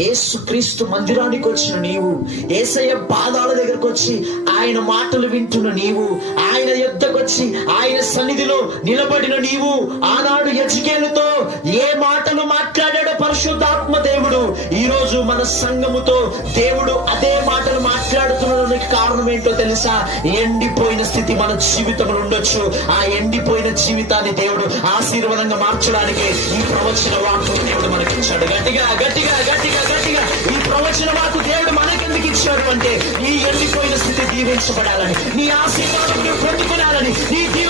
యేసుక్రీస్తు మందిరానికి వచ్చిన నీవు ఏసయ్య పాదాల దగ్గరకు వచ్చి ఆయన మాటలు వింటున్న నీవు ఆయన యుద్ధకు వచ్చి ఆయన సన్నిధిలో నిలబడిన నీవు ఆనాడు యజ్ఞేలుతో ఏ మాటలు మాట్లాడాడో పరిశుద్ధాత్మ దేవుడు ఈ రోజు మన సంఘముతో దేవుడు అదే దానికి కారణం ఏంటో తెలుసా? ఎండిపోయిన స్థితి మన జీవితంలో ఉండొచ్చు. ఆ ఎండిపోయిన జీవితాన్ని దేవుడు ఆశీర్వాదంగా మార్చడానికి ఈ ప్రవచన వాక్కు దేవుడు మనకి ఇచ్చాడు గట్టిగా గట్టిగా గట్టిగా గట్టిగా. ఈ ప్రవచన వాక్కు దేవుడు మనకెందుకు ఇచ్చాడు అంటే నీ ఎండిపోయిన స్థితి దీవించబడాలని నీ ఆశీర్వాదం పొందుకునాలని నీ దీవెనని